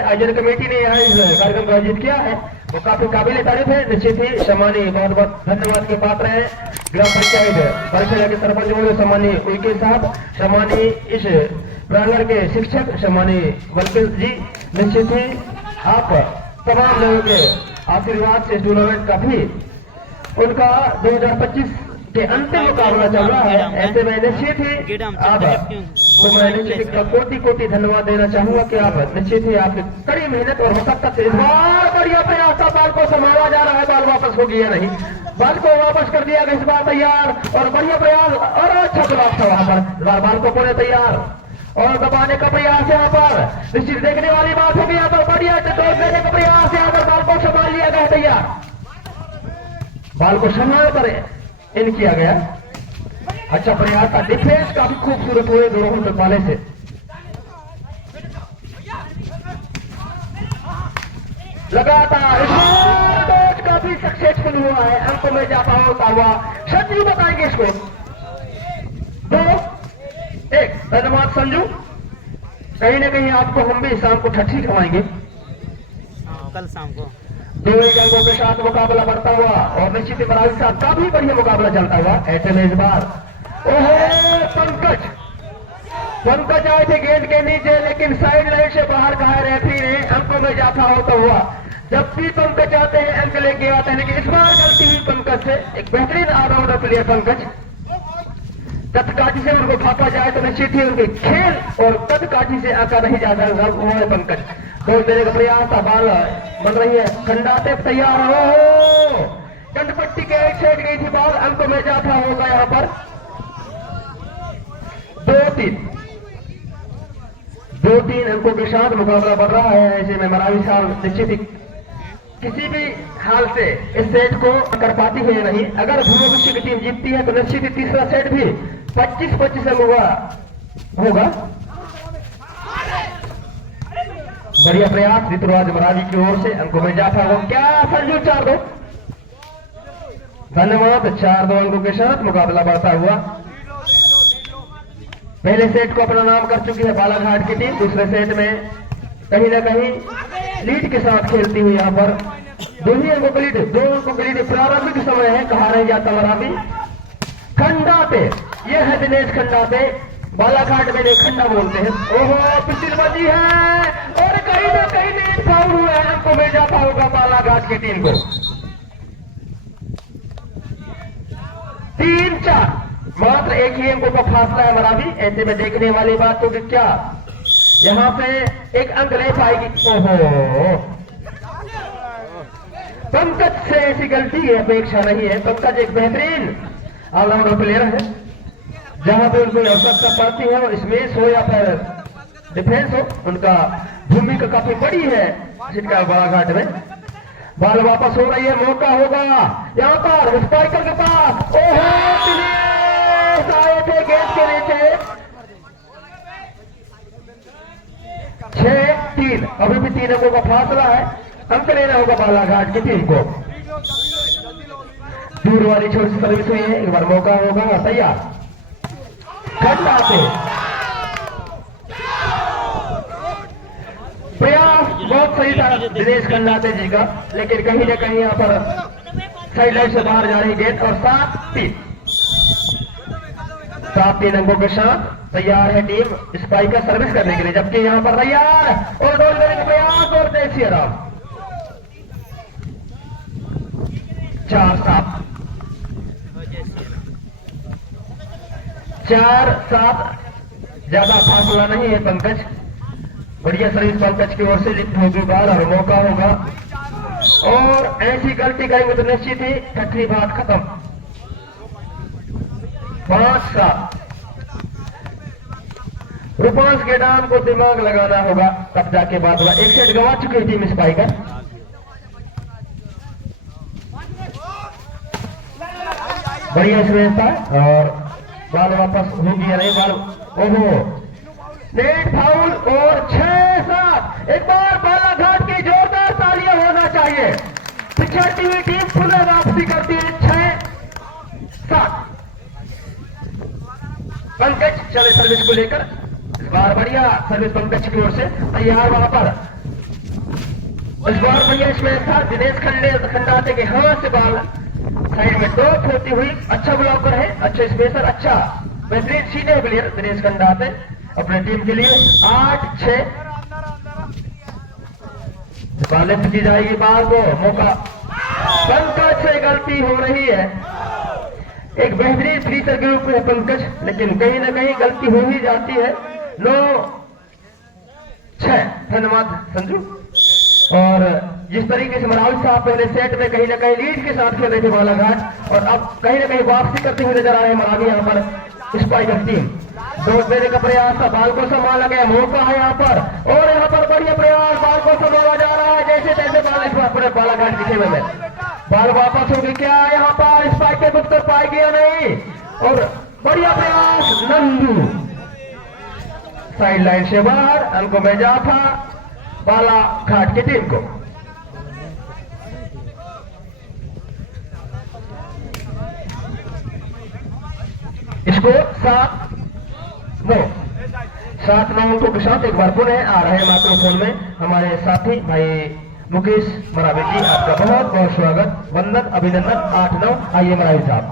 आयोजन कमेटी ने यहाँ इस कार्यक्रम को आयोजित किया है वो काफी काबिल तारीफ है। निश्चित ही सम्मानीय बहुत बहुत धन्यवाद के पात्र है ग्राम पंचायत परिषद के सरपंच सम्मानीय उइके साहब, सम्मानीय इस प्रांगण के शिक्षक सम्मानीय वकील जी। निश्चित ही आप तमाम लोगों के आशीर्वाद से टूर्नामेंट का भी उनका 2025 के अंतिम मुकाबला चल रहा है। ऐसे में निश्चित ही आप तो मैं निश्चित कोटि धन्यवाद देना चाहूंगा कि आप निश्चित ही आपकी कड़ी मेहनत और मशक्कत से इस बार बढ़िया प्रयास था। बाल को संभाला जा रहा है, बाल वापस हो गया नहीं, बाल को वापस कर दिया गया इस बार तैयार और बढ़िया प्रयास और अच्छा प्रयास था वहां पर। बाल को पूरे तैयार और दबाने का प्रयास यहाँ पर निश्चित देखने वाली बात होगी। यहाँ पर बढ़िया टोल देने का प्रयास यहाँ पर बाल को संभाल लिया गया तैयार, बाल को संभाल कर इन किया गया। अच्छा प्रयास था, डिफेंस काफी खूबसूरत हुए दोनों के पाले से। लगातार काफी सक्सेसफुल हुआ है, अंक में जा पाता हुआ। संजू बताएंगे इसको 2-1। धन्यवाद संजू। कहीं ना कहीं आपको हम भी शाम को ठठी खवाएंगे कल शाम को। 2-1 अंकों के साथ मुकाबला बढ़ता हुआ और निश्चित बराबर के साथ काफी बढ़िया मुकाबला चलता हुआ। ऐसे में इस बार पंकज आए थे गेंद के नीचे लेकिन साइड लाइन से बाहर कहा रेफरी ने अंकों में जाता होता हुआ। जब भी पंकज आते हैं अंक लेके आते हैं, लेकिन इस बार गलती हुई पंकज से। एक बेहतरीन ऑलराउंडर प्लेयर पंकज, कदकाठी से उनको भागा जाए तो निश्चित ही उनके खेल और कदकाठी से आका नहीं जाता वो है पंकज। दो देने का प्रयास था, बाल बन रही है खंडाते तैयार हो। कंडपट्टी के एक साइड गई थी बाल, अंक में जाता होगा यहाँ पर 2-3 अंकों के साथ मुकाबला बढ़ रहा है। ऐसे में मरावी साहब निश्चित ही किसी भी हाल से इस सेट को कर पाती है नहीं। अगर भूमि की टीम जीतती है तो निश्चित ही तीसरा सेट भी 25-25 अंकों होगा। बढ़िया प्रयास ऋतुराज मरावी की ओर से, अंकों में जाता होगा क्या संजू 4-2। धन्यवाद। 4-2 अंकों के साथ मुकाबला बढ़ता हुआ। पहले सेट को अपना नाम कर चुकी है बालाघाट की टीम, दूसरे सेट में कहीं ना कहीं लीड के साथ खेलती हुई यहाँ पर 2 अंकों की लीड, 2 अंकों की लीड प्रारंभिक समय है। कहा नहीं जाता मरावी खंडाते, ये है दिनेश खंडाते, बालाघाट में खंडा बोलते हैं। ओहो पिछली बाजी है और कहीं ना कहीं लीड फाउल हुआ है, अंकों में जाता होगा बालाघाट की टीम को 3-4। मात्र एक ही अंकों का फासला है मरावी। ऐसे में देखने वाली बात तो कि क्या यहां पे एक अंक ले पाएगी। ओहो पंकज से ऐसी गलती की अपेक्षा नहीं है। पंकज एक बेहतरीन ऑलराउंडर प्लेयर है, जहां पे उनको आवश्यकता पड़ती है वो स्मेश हो या फिर डिफेंस हो, उनका भूमिका काफी बड़ी है जिनका बालाघाट में। बॉल वापस हो रही है, मौका होगा यहाँ पर स्ट्राइकर के पास। ओहो आए थे गेंद के नीचे 6-3। अभी भी 3 अंकों का फासला है, अंक लेना होगा बालाघाट की टीम को। दूर वाली छोटी सी सर्विस हुई है, एक बार मौका होगा तैयार। खंडा से प्रयास बहुत सही था दिनेश खंडाते जी का, लेकिन कहीं ना कहीं यहाँ पर साइड लाइन से बाहर जा रही गेंद और 7-3 अंकों के साथ तैयार है टीम स्पाइकर सर्विस करने के लिए, जबकि यहाँ पर तैयार और डोल देने का प्रयास और देसी आराम 4-7 ज्यादा फासला नहीं है। पंकज बढ़िया सर्विस पंकज की ओर से लिफ्ट होगी बाल और मौका होगा, और ऐसी गलती करेंगे तो निश्चित ही छठी बात खत्म। 5-7 रूपांश के नाम को दिमाग लगाना होगा, तब जाके बात होगा। एक सेट गंवा चुकी टीम स्पाइकर। बढ़िया स्पेस था और बाल वापस होगी या नहीं बाल। ओहो नेट फाउल और 6-7। एक बार बालाघाट की जोरदार तालियां होना चाहिए। पिछड़ती हुई टीम पुनः वापसी करती है 6-7। पंकज चले सर्विस को लेकर, इस बार बढ़िया सर्विस पंकज की ओर से तैयार। वहां पर इस बार भैया इसमें था दिनेश खंडाते के हाथ से बाल साइड में ड्रॉप होती हुई। अच्छा ब्लॉकर है, अच्छा स्पेसर, अच्छा बेहतरीन सीनियर प्लेयर दिनेश खंडाते अपने टीम के लिए। 8-6 लिफ्ट की जाएगी बाल को, मौका पंकज से गलती हो रही है। एक बेहतरीन फ्रीसर के रूप में पंकज, लेकिन कहीं ना कहीं गलती हो ही जाती है। 9-6 धन्यवाद संजू। और जिस तरीके से मरावी साहब पहले सेट में कहीं ना कहीं लीड के साथ खेल रहे थे बालाघाट, और अब कहीं ना कहीं वापसी करते हुए नजर आ रहे हैं मरावी यहाँ पर स्पाइकर टीम। दो देने का प्रयास था, बाल को संभाला गया, मौका है यहाँ पर, और यहाँ पर बढ़िया प्रयास, बाल को संभाला जा रहा है जैसे तैसे बाल इस बार पूरे बालाघाट के खेल में बाल वापस होगी क्या यहाँ पर, स्पाइक के कुछ कर पाएगी या नहीं, और बढ़िया प्रयास नंदू साइड लाइन से बाहर, अंकों में जा था बालाघाट की टीम को। इसको 7-9 अंकों के साथ एक बार पुनः आ रहे हैं माइक्रोफोन में हमारे साथी भाई मुकेश मरावी जी। आपका बहुत बहुत स्वागत, वंदन, अभिनंदन। 8-9 आइए मरावी साहब।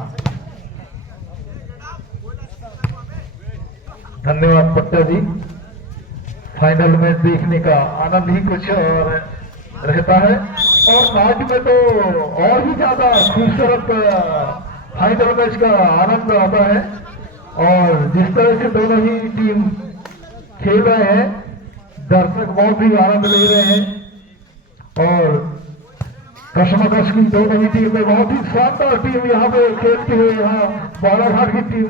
धन्यवाद पट्टा जी। फाइनल में देखने का आनंद ही कुछ और रहता है, और नाच में तो और भी ज्यादा खूबसूरत फाइनल मैच का आनंद आता है। और जिस तरह से दोनों ही टीम खेल रहे हैं, दर्शक बहुत ही आनंद ले रहे हैं, और कशमकश की दोनों ही टीम में बहुत ही शानदार टीम यहाँ पे खेलती है, यहाँ बालाघाट की टीम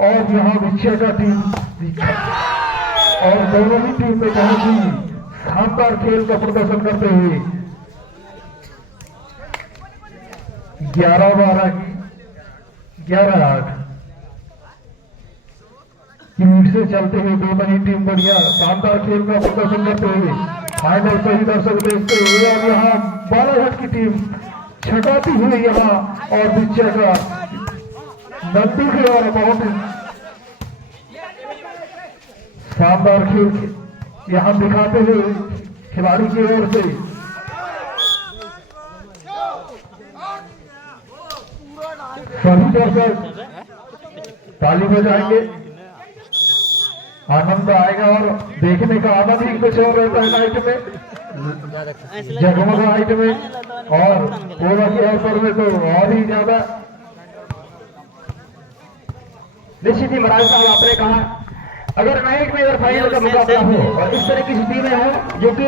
और यहाँ विच्छे का टीम, और दोनों ही टीम में बहुत ही शानदार खेल का प्रदर्शन करते हुए 11-12 की 11-8 लीड से चलते हुए दोनों ही टीम बढ़िया शानदार खेल का प्रदर्शन करते हुए फाइनल सही दर्शक देखते हुए, और यहाँ बालाघाट की टीम छटाती हुई यहाँ, और विच्छे का नंदू के और बहुत शानदार खेल यहाँ दिखाते हुए खिलाड़ी की ओर से सभी दर्शक ताली बजाएंगे, आनंद आएगा, और देखने का आनंद ही कुछ और रहता है नाइट में, जगमग नाइट में, और पूरा के अवसर में तो और ही ज्यादा। निश्चित ही महाराज साहब आपने कहा, अगर नाइट में अगर फाइनल का मुकाबला हो और इस तरह की टीमें हो जो कि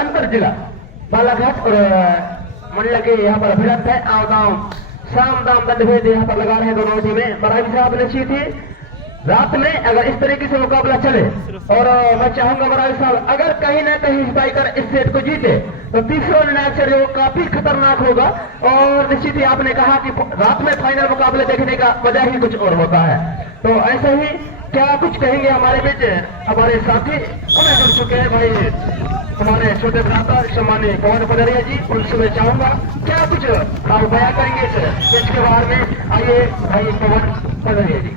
अंतर जिला बालाघाट और मंडल के यहाँ पर अभिरत है, आओ गाँव शाम दाम दंडभेद यहाँ पर लगा रहे हैं दोनों टीमें। महाराज साहब निश्चित ही रात में अगर इस तरीके से मुकाबला चले, और मैं चाहूंगा महाराज साहब अगर कहीं ना कहीं स्पाइकर इस सेट को जीते तो तीसरा निर्णायक सेट वो काफी खतरनाक होगा। और निश्चित ही आपने कहा कि रात में फाइनल मुकाबले देखने का वजह ही कुछ और होता है, तो ऐसे ही क्या कुछ कहेंगे हमारे बीच हमारे साथी उन्हें जुड़ चुके हैं भाई हमारे छोटे भ्राता सम्मानीय पवन पदरिया जी, उनसे मैं चाहूंगा क्या कुछ आप बयां करेंगे इस मैच के बारे में। आइए भाई पवन पदरिया जी।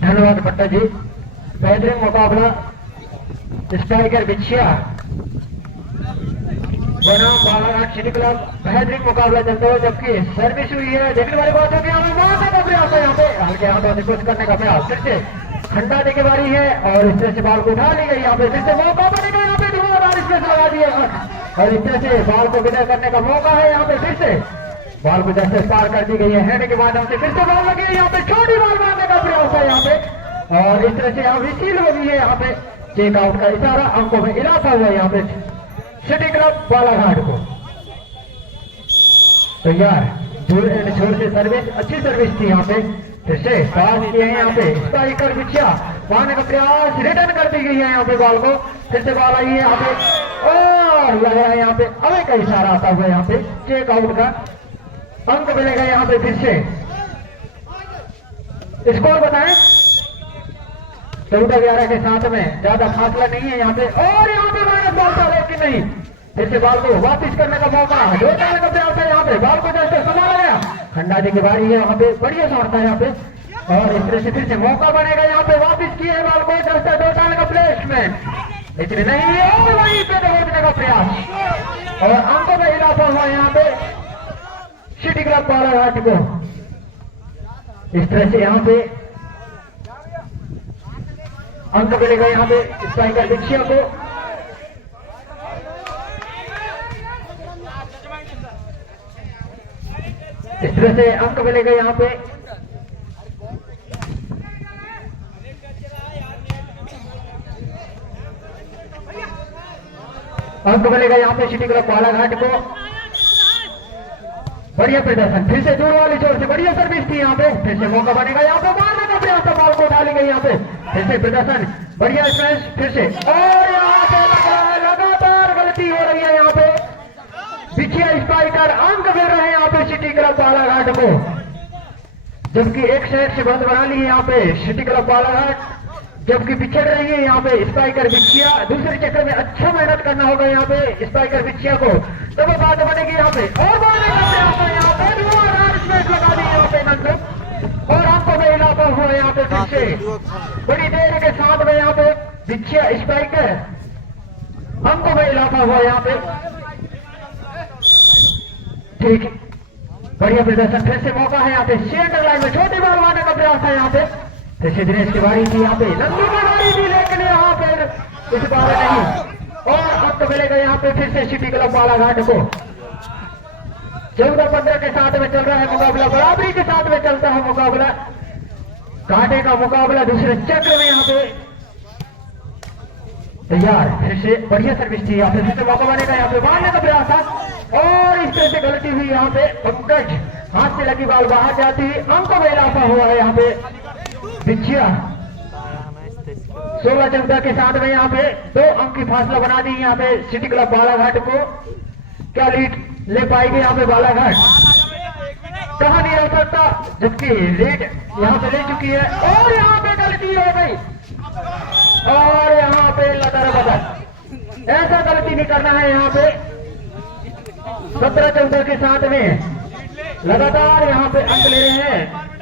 धन्यवाद भट्टा जी। बेहतरीन मुकाबला स्ट्राइकर बिछिया बनाम बालाघाट सिटी क्लब, बेहतरीन मुकाबला चलता है, जबकि सर्विस हुई है। देखने वाली बात है कि प्रयास है यहाँ पे हल्के हाथों से कुछ करने का प्रयास, फिर से खंडाते की बारी है, और इस तरह से बाल को उठा ली गई यहाँ पे, फिर से मौका बनेगा यहाँ पे, धुआंधार इसमें लगा दिया, और इस तरह से बाल को विदा करने का मौका है यहाँ पे। फिर से बाल को जैसे पार कर दी गई है हेड के माध्यम से, फिर से बॉल लगी है यहाँ पे, छोटी बॉल मारने का प्रयास है यहाँ पे, और इस तरह से यहाँ विसील हो गई है यहाँ पे, चेक आउट का इशारा, अंकों में इजाफा हुआ है यहाँ पे सिटी क्लब बालाघाट को। तो यार जोर से सर्विस, अच्छी सर्विस थी यहाँ पे, फिर से पास किए हैं यहाँ पे, स्ट्राइकर बिछिया मारने का प्रयास, रिटर्न कर दी गई है यहाँ पे बॉल को, फिर से बॉल आई है यहाँ पे, और लग रहा है यहाँ पे अवे का इशारा आता हुआ यहाँ पे, चेक आउट का अंक मिलेगा यहाँ पे। फिर से स्कोर बताएं, 14-11 के साथ में ज्यादा फासला नहीं है यहाँ पे, और यहाँ पे माइनस बॉल था लेकिन नहीं, फिर से बॉल को वापिस करने का मौका, जो करने का प्रयास है यहाँ पे, बॉल को जैसे संभाला गया, खंडाजी की बारी है यहाँ पे, बढ़िया शॉट था यहाँ पे, और इस तरह से फिर से मौका बनेगा यहाँ पे, वापिस किए बाल को, चलता 2 डाल का प्लेसमेंट, लेकिन नहीं, और वहीं पे रोकने का प्रयास और अंकों में इजाफा हुआ यहाँ पे सिटी क्लब बालाघाट को। इस तरह से यहाँ पे अंक मिलेगा यहाँ पे स्ट्राइकर दीक्षिया को। इस तरह से अंक मिलेगा यहाँ पे सिटी क्लब बालाघाट को। बढ़िया प्रदर्शन, फिर से दूर वाली छोर से बढ़िया सर्विस थी यहाँ पे, फिर से मौका बनेगा यहाँ पे, मारने का प्रयास था, बॉल को उठा ली गई यहाँ पे, फिर से प्रदर्शन बढ़िया स्मैश, फिर से और यहाँ पे लगातार गलती हो रही है यहाँ पे, बिछिया स्ट्राइकर अंक मिल रहे हैं यहाँ पे सिटी क्लब बालाघाट को, जबकि एक से बंद बना ली है यहाँ पे सिटी क्लब बालाघाट, जबकि पिछड़ रही है यहाँ पे स्ट्राइकर बिछिया। दूसरे चक्कर में अच्छा मेहनत करना होगा यहाँ पे स्ट्राइकर बिछिया को, तो वो बात बनेगी यहाँ पे, और बोलने का प्रयास है यहाँ पे, लगा दी यहाँ पे नंबर और अंकों में इजाफा हुआ यहाँ पे फिर से बड़ी देर के साथ में यहाँ पे बिछिया स्ट्राइकर, अंकों में इजाफा हुआ यहाँ पे। ठीक, बढ़िया प्रदर्शन, फिर से मौका है यहाँ पे, सेंटर लाइन में छोटी बॉल मारने का प्रयास है यहाँ पे, फिर से दिनेश की बारी थी यहाँ पे, नंदू की बारी थी, लेकिन यहाँ पे इस बार नहीं, और अब तो मिलेगा यहाँ पे फिर से सिटी क्लब बालाघाट को। 14-15 के साथ में चल रहा है मुकाबला, बराबरी के साथ में चलता है मुकाबला, कांटे का मुकाबला दूसरे चक्र में यहाँ पे तैयार। फिर से बढ़िया सर्विस थी यहाँ पे, फिर से मौका बनेगा यहाँ पे, मारने का प्रयास था और इस तरह से गलती हुई यहाँ पे, पंकज हाथ से लगी बॉल बाहर जाती, अंकों में इजाफा हुआ है यहाँ पे बिछिया। 16-14 के साथ में यहाँ पे 2 अंक की फासला बना दी यहाँ पे सिटी क्लब बालाघाट को। क्या लीड ले पाएगी यहाँ पे बालाघाट? कहा नहीं रह सकता, जबकि लीड यहाँ पे ले चुकी है और यहाँ पे गलती हो गई और यहाँ पे लतर बदल, ऐसा गलती नहीं करना है यहाँ पे। 17-14 के साथ में लगातार यहाँ पे अंक ले रहे हैं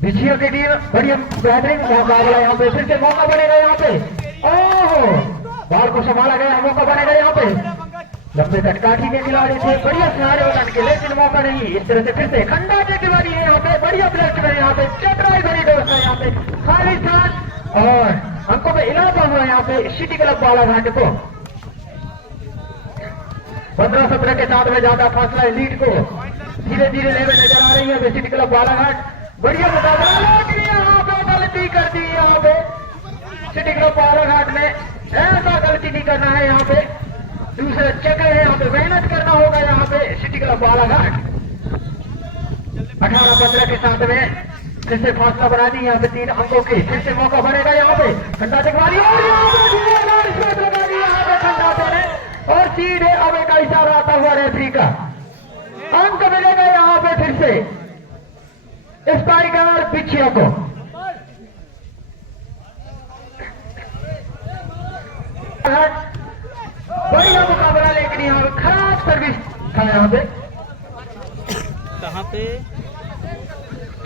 बिछिया की टीम, बढ़िया बेहतरीन मुकाबला यहाँ पे, फिर से मौका बनेगा यहाँ पे, ओहो बॉल को संभाला गया, मौका बनेगा यहाँ पे, लंबे कटकाठी के खिलाड़ी थे, बढ़िया सहारे उड़ाने के, लेकिन मौका नहीं। इस तरह से फिर से खंडाजे की बारी है यहाँ पे, बढ़िया प्लेट में यहाँ पे, चतराई भरी दोस्त है यहाँ पे, खाली साथ और अंकों में इजाफा हुआ यहाँ पे सिटी क्लब बालाघाट को। 15-17 के साथ में ज्यादा फासला है, लीड को धीरे धीरे लेवे नजर आ रही है सिटी क्लब बालाघाट। बढ़िया मुकाबला, लेकिन यहाँ पे गलती कर दी यहाँ पे सिटी क्लब बालाघाट ने, ऐसा गलती नहीं करना है यहाँ पे, दूसरे चक्र है यहाँ पे, मेहनत करना होगा यहाँ पे सिटी क्लब बालाघाट। 18-15 के साथ में फिर से फासला बना दी यहाँ पे 3 अंकों की, फिर से मौका बनेगा यहाँ पे खंडाते की बारी और यहाँ पे खंडाते ने और सीधे अबे का इशारा आता हुआ रेफरी का, अंक मिलेगा यहाँ पे फिर से स्ट्राइकर बिछिया को। बढ़िया मुकाबला, लेकिन यहाँ पे खराब सर्विस था यहाँ पे। कहाँ पे?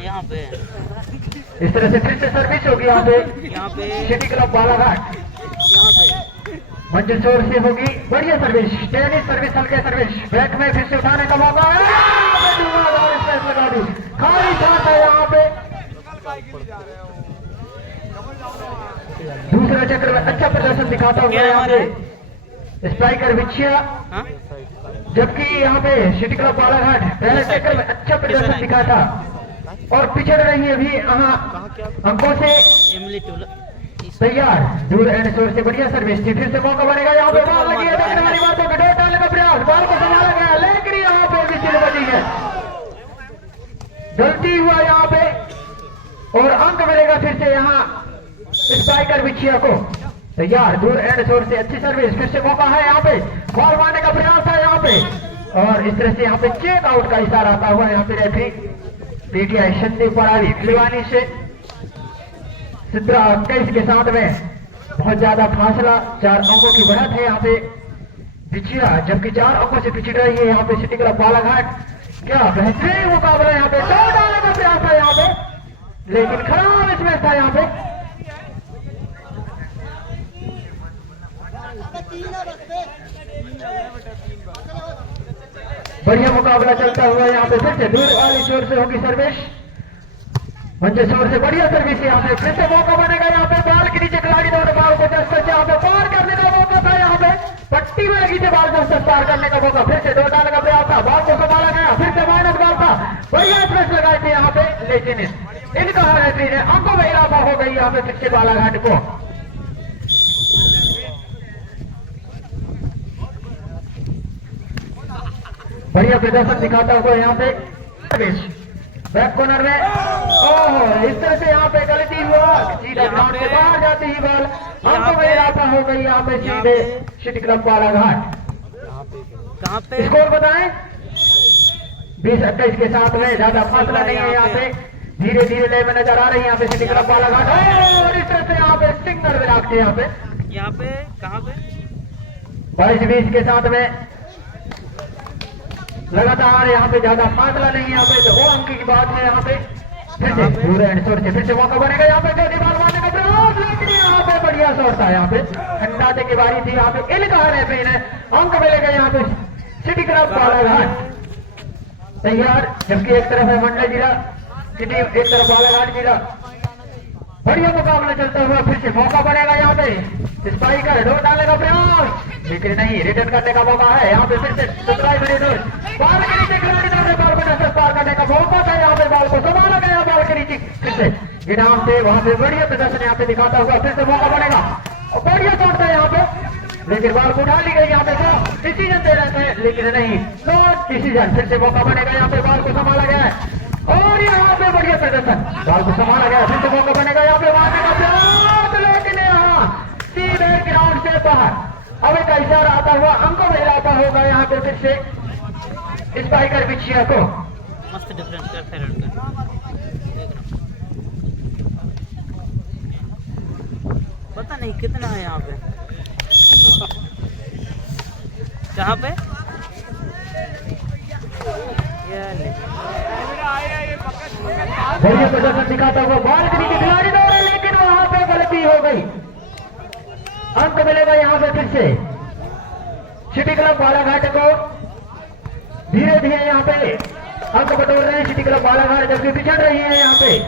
यहाँ पे इस तरह से फिर से सर्विस होगी यहाँ पे सिटी क्लब बालाघाट, यहाँ पे मंजिल चोर से होगी बढ़िया सर्विस, टेनिस सर्विस, हल्के सर्विस, बैक में फिर से उठाने का मौका है, लगा दी, खाली छाट है यहाँ पे। दूसरे चक्र में अच्छा प्रदर्शन दिखाता हुआ यहाँ पे स्ट्राइकर बिछिया, जबकि यहाँ पे सिटी क्लब बालाघाट पहले चक्कर में अच्छा प्रदर्शन दिखा था और पिछड़ रही है अभी अंकों से तैयार। दूर एंड शोर से बढ़िया सर्विस थी, फिर से मौका बनेगा यहाँ पे, बॉल लगी है, देखने वाली बातों के डोर डालने का प्रयास, बॉल को संभाला गया, लेकिन यहाँ पे विसिल बजी है, गलती हुआ यहाँ पे और अंक मिलेगा फिर से यहाँ स्ट्राइकर बिछिया को। तैयार, दूर एंड शोर से अच्छी सर्विस, फिर से मौका है यहाँ पे, बॉल मारने का प्रयास है यहाँ पे और इस तरह से यहाँ पे चेक आउट का इशारा आता हुआ यहाँ पे रेफरी पीटीआई संदीप परावी खिलवानी से। 17-21 के साथ में बहुत ज्यादा फासला, 4 अंकों की बढ़त है यहाँ पे बिछिया, जबकि 4 अंकों से पिछड़ रही है यहाँ पे सिटी क्लब बालाघाट। क्या बेहतरीन मुकाबला यहाँ पे, प्रयास था यहाँ पे, लेकिन खराब इसमें था यहाँ पे। बढ़िया मुकाबला चलता हुआ यहाँ पे फिर से दूर वाली शोर से होगी सर्विस, मंचे शोर से बढ़िया सर्विस यहाँ पे फिर से मौका बनेगा यहाँ पे। बाल के नीचे खिलाड़ी दोनों बाल को जस्ट करके यहाँ पे पार करने का मौका था, यहाँ पे पट्टी में लगी थी बाल को पार करने का मौका, फिर से दो डाल का प्रयास था, बाल को संभाला गया, फिर से माइनस बाल था, बढ़िया प्रेस लगाए थे यहाँ पे, लेकिन इनका रेफरी ने अंकों में इजाफा हो गई यहाँ पे फिर से बालाघाट को। बढ़िया प्रदर्शन दिखाता हुआ यहाँ पे बैक कॉर्नर में, ओहो इस तरह से यहाँ पे गलती हुआ, सीधा ग्राउंड से बाहर जाती ही बॉल अंकों में इजाफा हो गई यहाँ पे सीधे सिटी क्लब बालाघाट। कहाँ पे स्कोर बताएं, 20-28 के साथ में, ज्यादा फासला नहीं है यहाँ पे, धीरे धीरे ले में नजर आ रही है यहाँ पे सिटी क्लब बालाघाट। और इस तरह से यहाँ पे सिग्नल विराट के यहाँ पे कहाँ पे 22-20 के साथ में लगातार यहाँ पे ज्यादा फासला नहीं है यहाँ पे, तो वो अंक की बात है यहाँ पे। फिर से पूरे एंड शॉट से फिर से मौका बनेगा यहाँ पे, चौथी बाल मारने का प्रयास, लेकिन यहाँ पे बढ़िया शॉट था यहाँ पे, अंदाजे की बारी थी यहाँ पे, इनका रेफरी ने अंक मिलेगा यहाँ पे सिटी क्लब बालाघाट तैयार, जबकि एक तरफ है मंडल जिला सिटी, एक तरफ बालाघाट जिला। बढ़िया मुकाबला चलता हुआ फिर से मौका बनेगा यहाँ पे, स्पाइकर डोर डालने का प्रयास, लेकिन नहीं, रिटर्न करने का मौका है यहाँ पे, फिर से 17 मिनट बाल के नीचे खिलाड़ी ने बाल को जस्ट पार करने का मौका था यहाँ पे, बाल को संभाला गया बाल के नीचे, फिर से इनाम से वहां पे बढ़िया प्रदर्शन यहाँ पे दिखाता हुआ फिर से मौका बनेगा, और बढ़िया शॉट था यहाँ पे, लेकिन बाल को उठा ली गई यहाँ पे, तो डिसीजन दे रहे थे लेकिन नहीं, नॉट डिसीजन। फिर से मौका बनेगा यहाँ पे, बाल को संभाला गया है और यहाँ पे बढ़िया प्रदर्शन, बाल को संभाला गया, फिर से मौका बनेगा यहाँ पे मारने का प्रयास, लेकिन यहाँ सीधे ग्राउंड से बाहर। अब एक इशारा आता हुआ अंकों में इजाफा होगा यहाँ पे फिर से स्पाइकर बिछिया को। मस्त डिफरेंस करते रहते, पता नहीं कितना है यहाँ पे, कहाँ पे बढ़िया प्रदर्शन दिखाता हुआ बाल के नीचे खिलाड़ी दौड़े, लेकिन वहां पे गलती हो गई, अंक मिलेगा यहाँ पे फिर से सिटी क्लब बालाघाट को। धीरे धीरे यहाँ पे अंक बटोर रहे हैं सिटी क्लब बालाघाट, जबकि पिछड़ रही है यहाँ पे,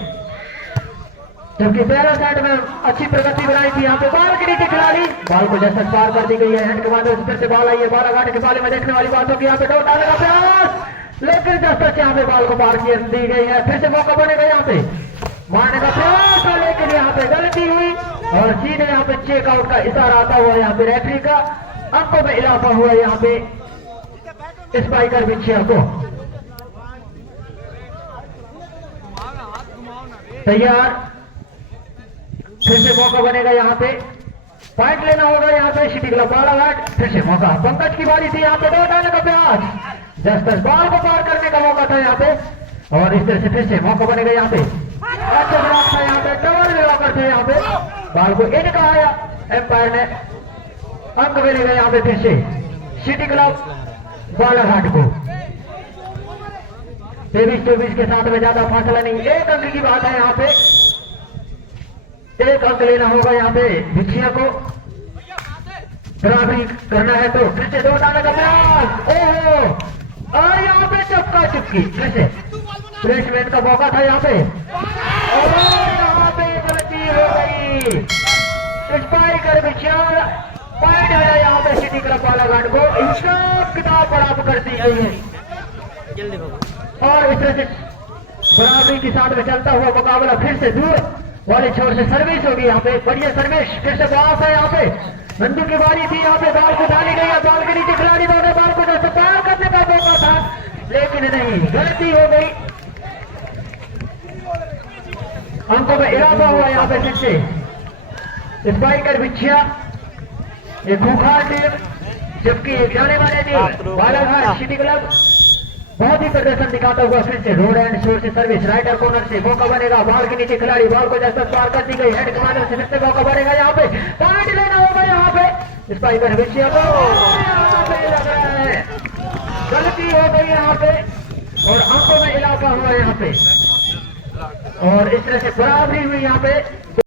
जबकि पहला साइड में अच्छी प्रगति बनाई थी यहाँ पे। बाल के नीचे खिलाड़ी, बाल को जैसे पार कर दी गई है, हैंड के बाद फिर से बाल आई है बालाघाट के बाले में, देखने वाली बात होगी यहाँ पे डोर डालने का प्रयास, लेकिन जस्ट यहाँ पे बाल को पार की दी गई है, फिर से मौका बनेगा यहाँ पे मारने का प्रयास था, लेकिन यहाँ पे गलती हुई और सीधे यहाँ पे चेकआउट का इशारा आता हुआ यहाँ पे रेफरी का, अंकों में इजाफा हुआ यहाँ पे स्पाइकर बिछिया को। तैयार, फिर से मौका बनेगा यहाँ पे, पॉइंट लेना होगा यहाँ पे सिटी क्लब बालाघाट। फिर से मौका, पंकज की बारी थी यहाँ पे, डोर डालने का प्रयास, जस्ट बॉल को पार करने का मौका था यहाँ पे, और इस तरह से फिर से मौका बनेगा यहाँ पे, अच्छा ब्लॉक था यहाँ पे, डबल ब्लॉकर थे यहाँ पे, बाल को इन कहा एम्पायर ने, अंक मिलेगा यहाँ पे फिर से सिटी क्लब बालाघाट को। 23-24 के साथ में ज्यादा फासला नहीं, एक अंक की बात है यहाँ पे, एक अंक लेना होगा यहाँ पे बिछिया को, बराबरी करना है तो फिर से दो डालने का प्रयास, ओहो और यहाँ पे चक्का चुक्की, फिर से प्लेसमेंट का मौका था यहाँ पे, और यहाँ पे गलती हो गई, स्पाइकर बिछिया पॉइंट है यहाँ पे सिटी क्लब बालाघाट को, हिसाब किताब बराबर कर दी गई है, जल्दी होगा। और इस तरह से बराबरी के साथ में चलता हुआ मुकाबला फिर से दूर वाले छोर से सर्विस होगी यहाँ पे, बढ़िया सर्विस, फिर से बात है यहाँ पे, नंदू की बारी थी यहाँ पे, बाल को डाली गई है, बाल के नीचे खिलाड़ी दोनों बाल को जैसे पार करने का मौका था, लेकिन नहीं, गलती हो गई, अंकों में इजाफा हुआ यहाँ पे फिर से स्पाइकर बिछिया, एक खूंखार टीम, जबकि एक जाने वाले टीम बालाघाट सिटी क्लब बहुत ही प्रदर्शन दिखाता हुआ फिर से रोड एंड शोर से सर्विस, राइटर कॉर्नर से मौका बनेगा, बाल के नीचे खिलाड़ी, बाल को जैसे पार कर दी गई, हेड कमांडर से फिर से मौका बनेगा यहाँ पे, पॉइंट लेना होगा यहाँ पे स्पाइकर बिछिया को, यहाँ पे लग रहा है गलती हो गई यहाँ पे और अंकों में इजाफा हुआ यहाँ पे। और इस तरह से बराबरी हुई यहाँ पे।